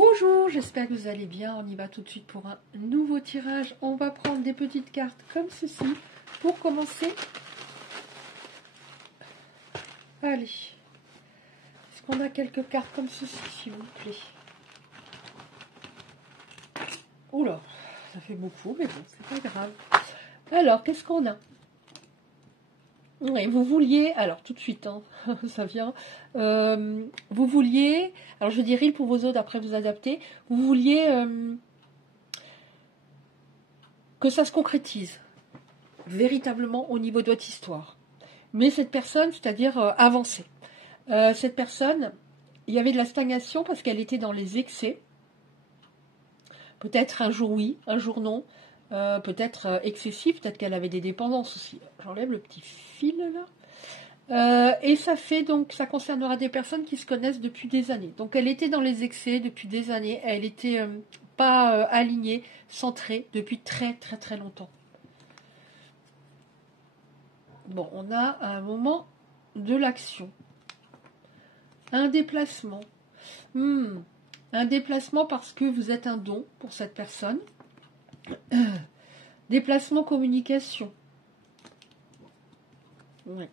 Bonjour, j'espère que vous allez bien. On y va tout de suite pour un nouveau tirage. On va prendre des petites cartes comme ceci pour commencer. Allez. Est-ce qu'on a quelques cartes comme ceci, s'il vous plaît? Oula, ça fait beaucoup, mais bon, c'est pas grave. Alors, qu'est-ce qu'on a? Oui, vous vouliez, alors tout de suite, hein, ça vient, vous vouliez, alors je dirais pour vos autres, après vous adapter, vous vouliez que ça se concrétise véritablement au niveau de votre histoire. Mais cette personne, c'est-à-dire avancer. Cette personne, il y avait de la stagnation parce qu'elle était dans les excès. Peut-être un jour oui, un jour non. Peut-être excessif, peut-être qu'elle avait des dépendances aussi. J'enlève le petit fil là. Et ça fait donc, ça concernera des personnes qui se connaissent depuis des années. Donc elle était dans les excès depuis des années, elle était pas alignée, centrée depuis très très très longtemps. Bon, on a un moment de l'action. Un déplacement. Un déplacement parce que vous êtes un don pour cette personne. Déplacement communication. Ouais.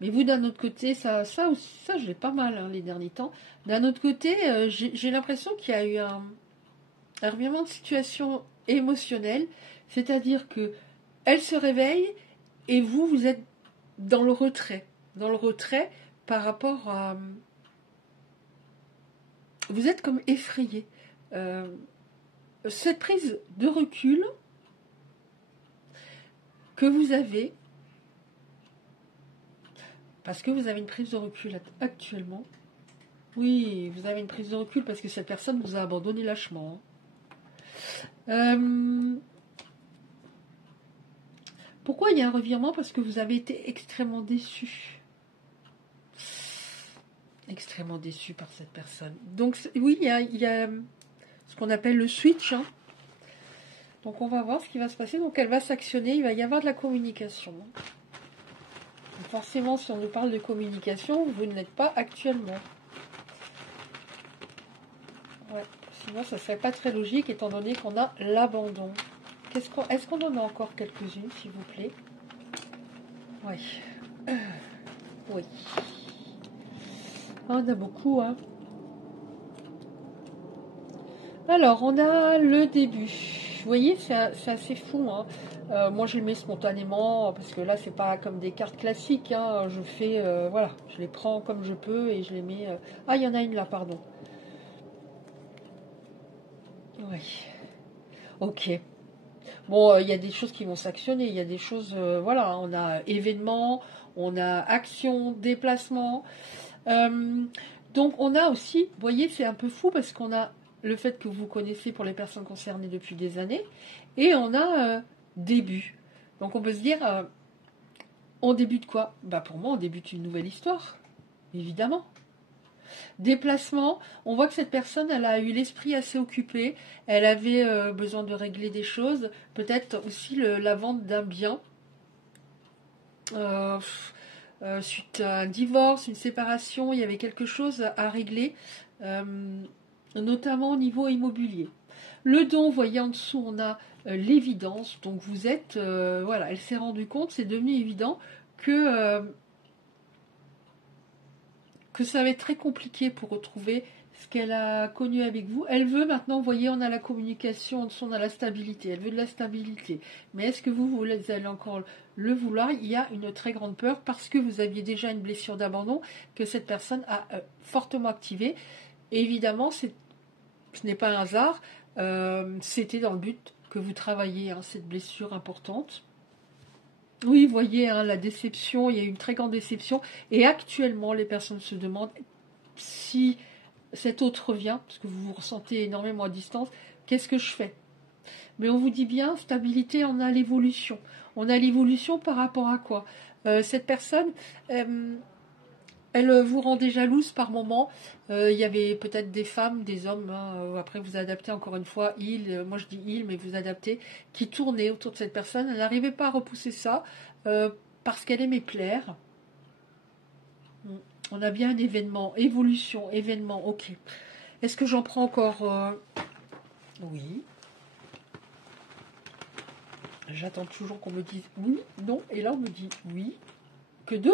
Mais vous, d'un autre côté, ça je l'ai pas mal hein, les derniers temps. D'un autre côté, j'ai l'impression qu'il y a eu un revirement de situation émotionnelle. C'est-à-dire que elle se réveille et vous êtes dans le retrait. Dans le retrait par rapport à... Vous êtes comme effrayé. Cette prise de recul que vous avez... Parce que vous avez une prise de recul actuellement. Oui, vous avez une prise de recul parce que cette personne vous a abandonné lâchement. Pourquoi il y a un revirement? Parce que vous avez été extrêmement déçu. Extrêmement déçu par cette personne. Donc oui, il y a ce qu'on appelle le switch. Hein. Donc on va voir ce qui va se passer. Donc elle va s'actionner, il va y avoir de la communication. Forcément, si on nous parle de communication, vous ne l'êtes pas actuellement. Ouais. Sinon, ça ne serait pas très logique, étant donné qu'on a l'abandon. Est-ce qu'on en a encore quelques-unes, s'il vous plaît? Oui. Oui. On a beaucoup, hein. Alors, on a le début. Vous voyez, c'est assez fou, hein. Moi, je les mets spontanément, parce que là, c'est pas comme des cartes classiques. Hein. Je fais, voilà, je les prends comme je peux et je les mets... Ah, il y en a une là, pardon. Oui. Ok. Bon, il y a des choses qui vont s'actionner. Il y a des choses, voilà, on a événements, on a action, déplacement. Donc, on a aussi, vous voyez, c'est un peu fou parce qu'on a le fait que vous connaissez pour les personnes concernées depuis des années et on a début. Donc, on peut se dire, on débute quoi? Bah, pour moi, on débute une nouvelle histoire, évidemment. Déplacement, on voit que cette personne, elle a eu l'esprit assez occupé, elle avait besoin de régler des choses, peut-être aussi la vente d'un bien, suite à un divorce, une séparation, il y avait quelque chose à régler, notamment au niveau immobilier. Le don, vous voyez en dessous, on a l'évidence, donc vous êtes, voilà, elle s'est rendue compte, c'est devenu évident que ça va être très compliqué pour retrouver ce qu'elle a connu avec vous. Elle veut maintenant, vous voyez, on a la communication, on a la stabilité. Elle veut de la stabilité. Mais est-ce que vous allez encore le vouloir? Il y a une très grande peur parce que vous aviez déjà une blessure d'abandon que cette personne a fortement activée. Et évidemment, ce n'est pas un hasard. C'était dans le but que vous travailliez cette blessure importante. Oui, vous voyez, hein, la déception, il y a une très grande déception. Et actuellement, les personnes se demandent si cet autre revient, parce que vous vous ressentez énormément à distance, qu'est-ce que je fais? Mais on vous dit bien, stabilité, on a l'évolution. On a l'évolution par rapport à quoi? Cette personne, elle vous rendait jalouse par moment. Il y avait peut-être des femmes, des hommes, hein, après vous adaptez encore une fois, moi je dis il, mais vous adaptez, qui tournaient autour de cette personne. Elle n'arrivait pas à repousser ça parce qu'elle aimait plaire. On a bien un événement, évolution, événement, ok. Est-ce que j'en prends encore Oui. J'attends toujours qu'on me dise oui, non. Et là, on me dit oui. Que 2.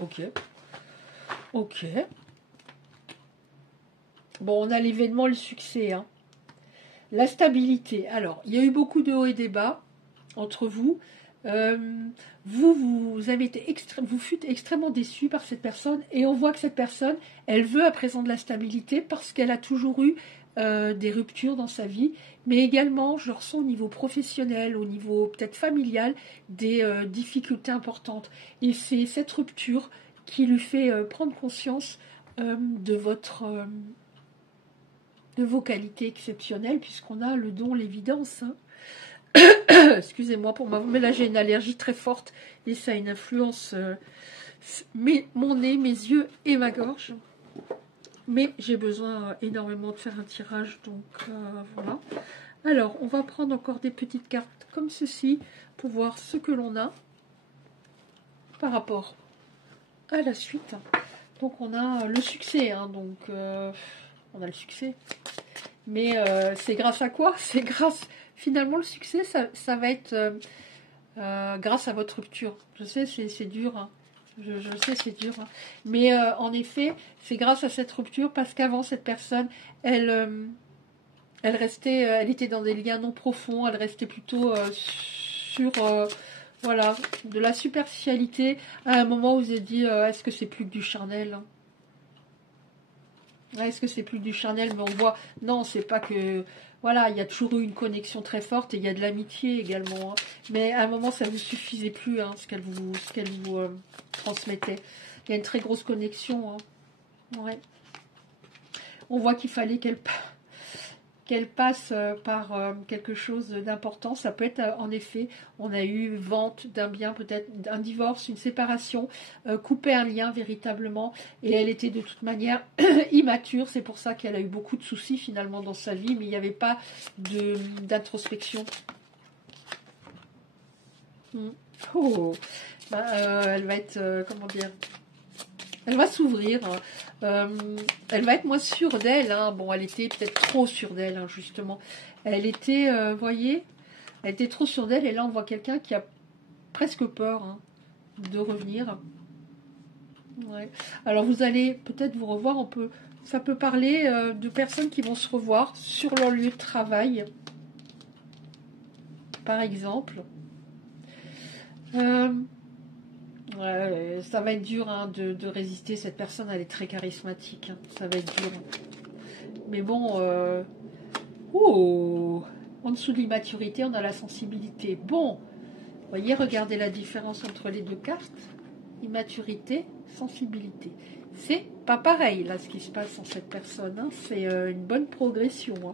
Ok. Ok. Bon, on a l'événement, le succès. Hein. La stabilité. Alors, il y a eu beaucoup de hauts et des bas entre vous. Vous avez été vous fûtes extrêmement déçu par cette personne et on voit que cette personne, elle veut à présent de la stabilité parce qu'elle a toujours eu des ruptures dans sa vie, mais également, je ressens au niveau professionnel, au niveau peut-être familial, des difficultés importantes. Et c'est cette rupture qui lui fait prendre conscience de de vos qualités exceptionnelles, puisqu'on a le don, l'évidence. Hein. Excusez-moi pour m'avoir, mais là j'ai une allergie très forte et ça a une influence mon nez, mes yeux et ma gorge. Mais j'ai besoin énormément de faire un tirage, donc voilà. Alors, on va prendre encore des petites cartes comme ceci pour voir ce que l'on a par rapport à la suite. Donc on a le succès, hein, donc on a le succès. Mais c'est grâce à quoi? C'est grâce... Finalement, le succès, ça va être grâce à votre rupture. Je sais, c'est dur. Hein. Je sais, c'est dur. Hein. Mais en effet, c'est grâce à cette rupture parce qu'avant, cette personne, elle restait, elle était dans des liens non profonds. Elle restait plutôt sur, voilà, de la superficialité. À un moment, vous avez dit, est-ce que c'est plus que du charnel? Est-ce que c'est plus du charnel? Mais on voit, non, c'est pas que... Voilà, il y a toujours eu une connexion très forte et il y a de l'amitié également. Hein. Mais à un moment, ça ne vous suffisait plus, hein, ce qu'elle vous transmettait. Il y a une très grosse connexion. Hein. Ouais. On voit qu'il fallait qu'elle passe par quelque chose d'important. Ça peut être, en effet, on a eu vente d'un bien, peut-être un divorce, une séparation, couper un lien véritablement. Et elle était de toute manière immature. C'est pour ça qu'elle a eu beaucoup de soucis finalement dans sa vie, mais il n'y avait pas d'introspection. Oh, ben, elle va être, comment dire, elle va s'ouvrir. Elle va être moins sûre d'elle. Hein. Bon, elle était peut-être trop sûre d'elle, hein, justement. Elle était, vous voyez, elle était trop sûre d'elle. Et là, on voit quelqu'un qui a presque peur hein, de revenir. Ouais. Alors, vous allez peut-être vous revoir. Ça peut parler de personnes qui vont se revoir sur leur lieu de travail, par exemple. Ça va être dur hein, de résister. Cette personne, elle est très charismatique. Hein. Ça va être dur. Mais bon, en dessous de l'immaturité, on a la sensibilité. Bon, vous voyez, regardez la différence entre les deux cartes. Immaturité, sensibilité. C'est pas pareil, là, ce qui se passe en cette personne. Hein. C'est une bonne progression. Hein.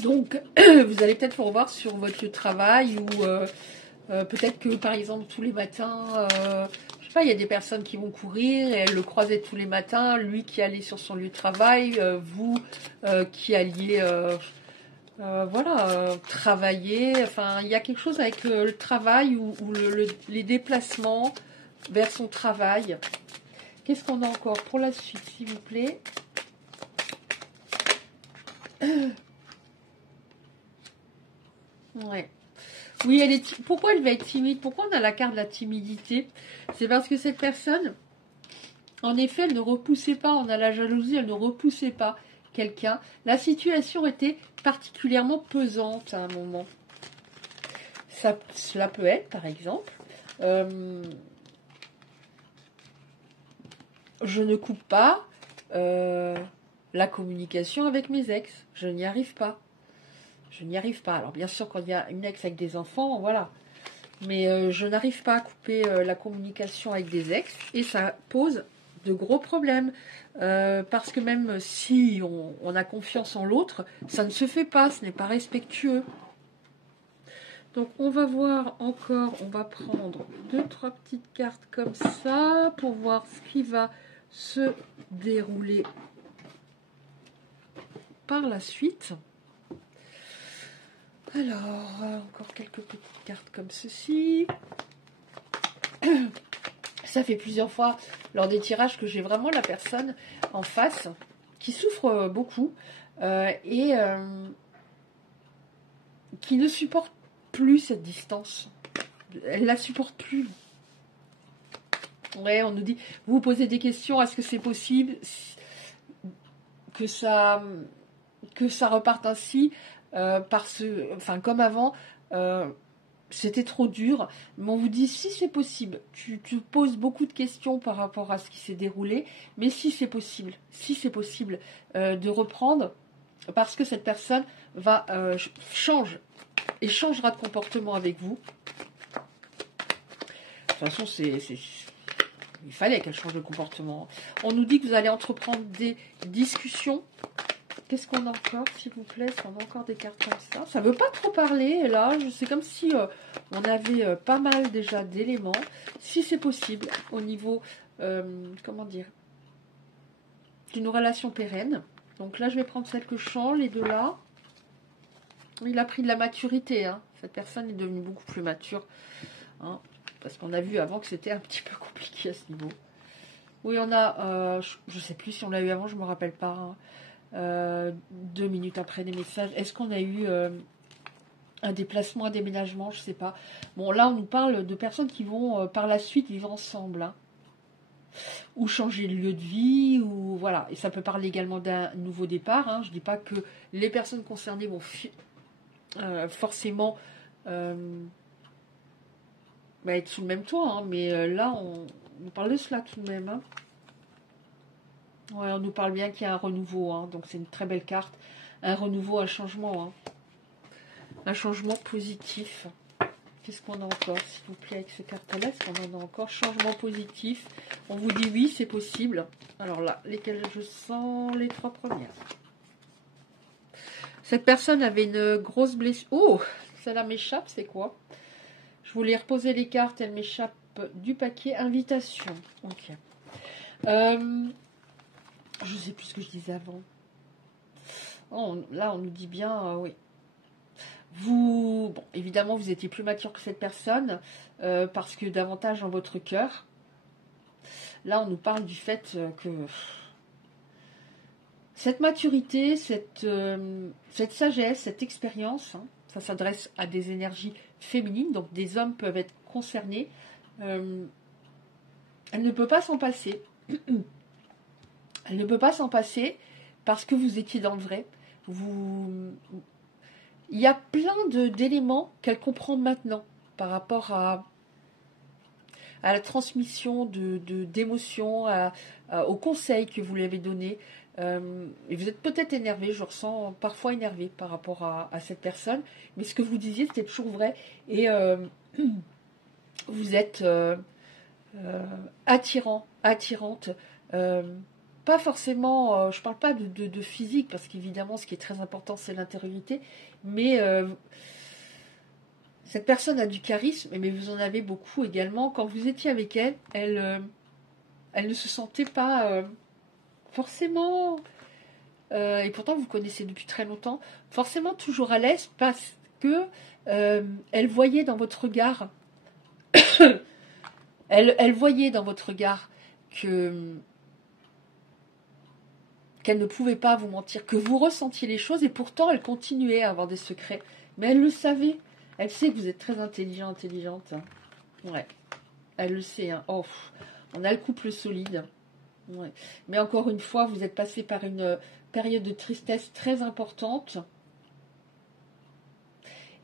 Donc, vous allez peut-être vous revoir sur votre lieu de travail ou... peut-être que, par exemple, tous les matins, je sais pas, il y a des personnes qui vont courir et elles le croisaient tous les matins, lui qui allait sur son lieu de travail, vous qui alliez, voilà, travailler. Enfin, il y a quelque chose avec le travail ou les déplacements vers son travail. Qu'est-ce qu'on a encore pour la suite, s'il vous plaît? Ouais. Oui, pourquoi elle va être timide? Pourquoi on a la carte de la timidité? C'est parce que cette personne, en effet, elle ne repoussait pas, on a la jalousie, elle ne repoussait pas quelqu'un. La situation était particulièrement pesante à un moment. Cela peut être, par exemple, je ne coupe pas la communication avec mes ex. Je n'y arrive pas. Je n'y arrive pas. Alors bien sûr, quand il y a une ex avec des enfants, voilà. Mais je n'arrive pas à couper la communication avec des ex. Et ça pose de gros problèmes. Parce que même si on a confiance en l'autre, ça ne se fait pas. Ce n'est pas respectueux. Donc on va voir encore. On va prendre 2-3 petites cartes comme ça. Pour voir ce qui va se dérouler par la suite. Alors, encore quelques petites cartes comme ceci. Ça fait plusieurs fois lors des tirages que j'ai vraiment la personne en face qui souffre beaucoup et qui ne supporte plus cette distance. Elle la supporte plus. Ouais, on nous dit, vous vous posez des questions, est-ce que c'est possible que ça reparte ainsi enfin comme avant, c'était trop dur, mais on vous dit si c'est possible. Tu poses beaucoup de questions par rapport à ce qui s'est déroulé, mais si c'est possible de reprendre, parce que cette personne va changera de comportement avec vous. De toute façon, il fallait qu'elle change de comportement. On nous dit que vous allez entreprendre des discussions. Qu'est-ce qu'on a encore, s'il vous plaît? Est-ce qu'on a encore des cartes comme ça? Ça ne veut pas trop parler, là. C'est comme si on avait pas mal déjà d'éléments. Si c'est possible, au niveau, comment dire, d'une relation pérenne. Donc là, je vais prendre celle que je sens, les deux là. Il a pris de la maturité. Hein. Cette personne est devenue beaucoup plus mature. Hein, parce qu'on a vu avant que c'était un petit peu compliqué à ce niveau. Oui, on a, je ne sais plus si on l'a eu avant, je ne me rappelle pas. Hein. 2 minutes après des messages. Est-ce qu'on a eu un déplacement, un déménagement? Je ne sais pas. Bon, là, on nous parle de personnes qui vont par la suite vivre ensemble. Hein. Ou changer de lieu de vie, ou voilà. Et ça peut parler également d'un nouveau départ. Hein. Je ne dis pas que les personnes concernées vont forcément être sous le même toit. Hein. Mais là, on parle de cela tout de même. Hein. Ouais, on nous parle bien qu'il y a un renouveau, hein, donc c'est une très belle carte. Un renouveau, un changement. Hein. Un changement positif. Qu'est-ce qu'on a encore, s'il vous plaît, avec ces cartes-là? Est-ce qu'on en a encore? Changement positif. On vous dit oui, c'est possible. Alors là, lesquelles je sens? Les 3 premières. Cette personne avait une grosse blessure. Oh, celle-là m'échappe, c'est quoi? Je voulais reposer les cartes, elle m'échappe du paquet. Invitation. Ok. Je ne sais plus ce que je disais avant. Oh, là, on nous dit bien, oui. Bon, évidemment, vous étiez plus mature que cette personne, parce que davantage dans votre cœur. Là, on nous parle du fait que cette maturité, cette sagesse, cette expérience, hein, ça s'adresse à des énergies féminines, donc des hommes peuvent être concernés. Elle ne peut pas s'en passer. Elle ne peut pas s'en passer parce que vous étiez dans le vrai. Il y a plein d'éléments qu'elle comprend maintenant par rapport à la transmission d'émotions, aux conseils que vous lui avez donnés. Et vous êtes peut-être énervé, je ressens parfois énervé par rapport à cette personne. Mais ce que vous disiez, c'était toujours vrai. Et vous êtes attirante. Pas forcément, je ne parle pas de physique, parce qu'évidemment, ce qui est très important, c'est l'intériorité, mais cette personne a du charisme, mais vous en avez beaucoup également. Quand vous étiez avec elle, elle ne se sentait pas forcément, et pourtant vous connaissez depuis très longtemps, forcément toujours à l'aise, parce que elle voyait dans votre regard, elle voyait dans votre regard qu'elle ne pouvait pas vous mentir, que vous ressentiez les choses, et pourtant elle continuait à avoir des secrets. Mais elle le savait. Elle sait que vous êtes très intelligente. Hein. Ouais, elle le sait. Hein. Oh, on a le couple solide. Ouais. Mais encore une fois, vous êtes passé par une période de tristesse très importante.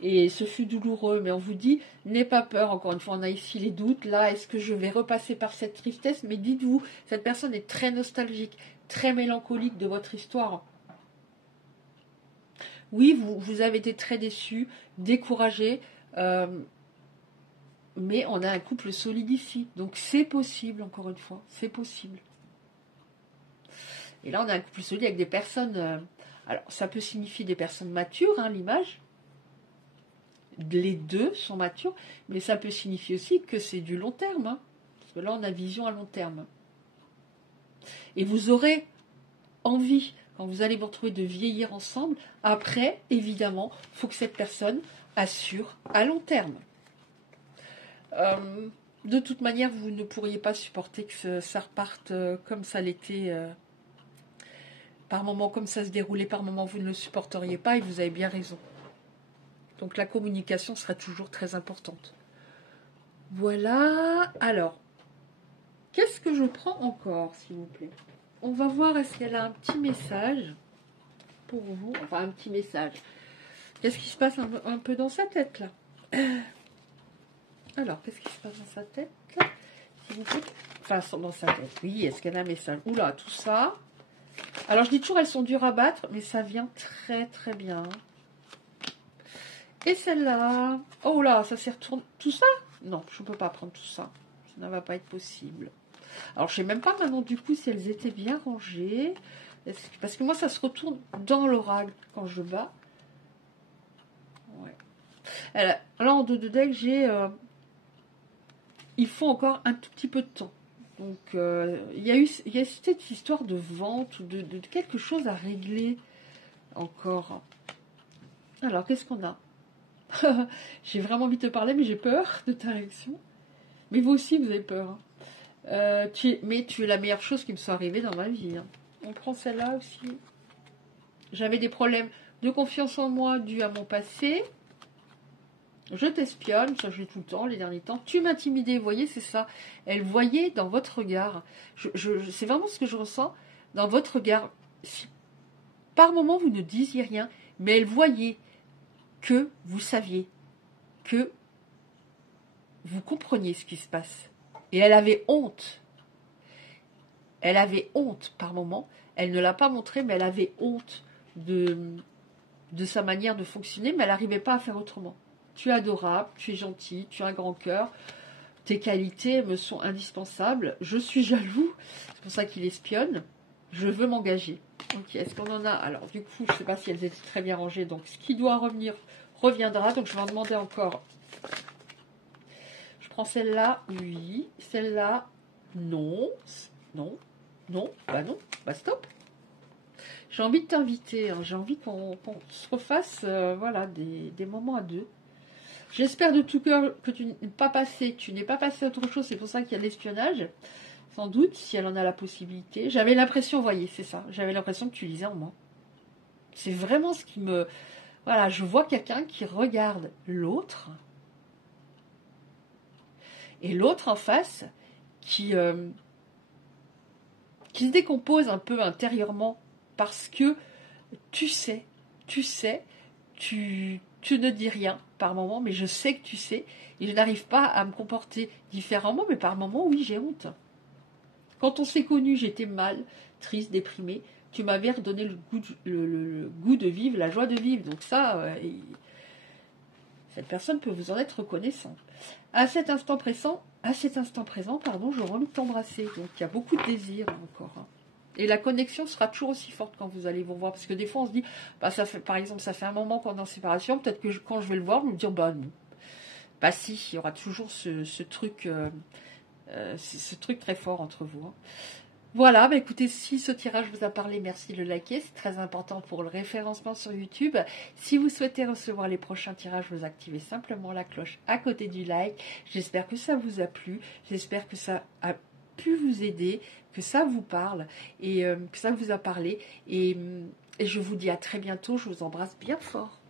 Et ce fut douloureux, mais on vous dit, n'ayez pas peur, encore une fois, on a ici les doutes. Là, est-ce que je vais repasser par cette tristesse? Mais dites-vous, cette personne est très nostalgique, très mélancolique de votre histoire. Oui, vous avez été très déçus, découragés, mais on a un couple solide ici. Donc c'est possible, encore une fois, c'est possible. Et là, on a un couple solide avec des personnes... alors, ça peut signifier des personnes matures, hein, l'image. Les deux sont matures, mais ça peut signifier aussi que c'est du long terme. Hein, parce que là, on a vision à long terme. Et vous aurez envie, quand vous allez vous retrouver, de vieillir ensemble. Après, évidemment, il faut que cette personne assure à long terme. De toute manière, vous ne pourriez pas supporter que ça reparte comme ça l'était Par moment, comme ça se déroulait, par moment, vous ne le supporteriez pas et vous avez bien raison. Donc la communication sera toujours très importante. Voilà. Alors, qu'est-ce que je prends encore, s'il vous plaît? On va voir, est-ce qu'elle a un petit message pour vous? Enfin, un petit message. Qu'est-ce qui se passe un peu dans sa tête, là? Alors, qu'est-ce qui se passe dans sa tête, s'il vous plaît? Enfin, dans sa tête. Oui, est-ce qu'elle a un message? Oula, tout ça. Alors, je dis toujours, elles sont dures à battre, mais ça vient très, très bien. Et celle-là. Oh là, ça s'est retourné. Tout ça? Non, je ne peux pas prendre tout ça. Ça ne va pas être possible. Alors, je ne sais même pas maintenant, du coup, si elles étaient bien rangées. Parce que moi, ça se retourne dans l'oracle quand je bats. Ouais. Alors, en dos de deck, j'ai... il faut encore un tout petit peu de temps. Donc, il y a cette histoire de vente ou de quelque chose à régler encore. Alors, qu'est-ce qu'on a? J'ai vraiment envie de te parler, mais j'ai peur de ta réaction. Mais vous aussi, vous avez peur. Hein. Mais tu es la meilleure chose qui me soit arrivée dans ma vie. Hein. On prend celle-là aussi. J'avais des problèmes de confiance en moi dus à mon passé. Je t'espionne, ça je l'ai tout le temps, les derniers temps. Tu m'intimidais, vous voyez, c'est ça. Elle voyait dans votre regard. C'est vraiment ce que je ressens dans votre regard. Si par moment vous ne disiez rien, mais elle voyait que vous saviez, que vous compreniez ce qui se passe. Et elle avait honte. Elle avait honte par moment. Elle ne l'a pas montré, mais elle avait honte de sa manière de fonctionner, mais elle n'arrivait pas à faire autrement. Tu es adorable, tu es gentil, tu as un grand cœur. Tes qualités me sont indispensables. Je suis jaloux. C'est pour ça qu'il espionne. Je veux m'engager. Ok, est-ce qu'on en a? Alors, du coup, je ne sais pas si elles étaient très bien rangées. Donc, ce qui doit revenir, reviendra. Donc, je vais en demander encore. Je prends celle-là. Oui. Celle-là. Non. Non. Non. Bah non. Bah stop. J'ai envie de t'inviter. Hein. J'ai envie qu'on se refasse voilà, des moments à deux. J'espère de tout cœur que tu n'es pas passé à autre chose. C'est pour ça qu'il y a de l'espionnage. Sans doute, si elle en a la possibilité. J'avais l'impression, vous voyez, c'est ça. J'avais l'impression que tu lisais en moi. C'est vraiment ce qui me... Voilà, je vois quelqu'un qui regarde l'autre. Et l'autre en face, qui se décompose un peu intérieurement. Parce que tu sais, tu ne dis rien par moment, mais je sais que tu sais, et je n'arrive pas à me comporter différemment, mais par moment, oui, j'ai honte. Quand on s'est connus, j'étais mal, triste, déprimée. Tu m'avais redonné le goût de vivre, la joie de vivre. Donc ça, cette personne peut vous en être reconnaissante. À cet instant présent, pardon, j'aurais envie de t'embrasser. Donc il y a beaucoup de désir encore. Hein. Et la connexion sera toujours aussi forte quand vous allez vous voir. Parce que des fois, on se dit, bah, ça fait, par exemple, ça fait un moment qu'on est en séparation. Peut-être que quand je vais le voir, je vais me dire, bah non. Bah si, il y aura toujours ce truc très fort entre vous. Hein. Voilà, bah écoutez, si ce tirage vous a parlé, merci de le liker. C'est très important pour le référencement sur YouTube. Si vous souhaitez recevoir les prochains tirages, vous activez simplement la cloche à côté du like. J'espère que ça vous a plu. J'espère que ça a pu vous aider, que ça vous parle et que ça vous a parlé. Et je vous dis à très bientôt. Je vous embrasse bien fort.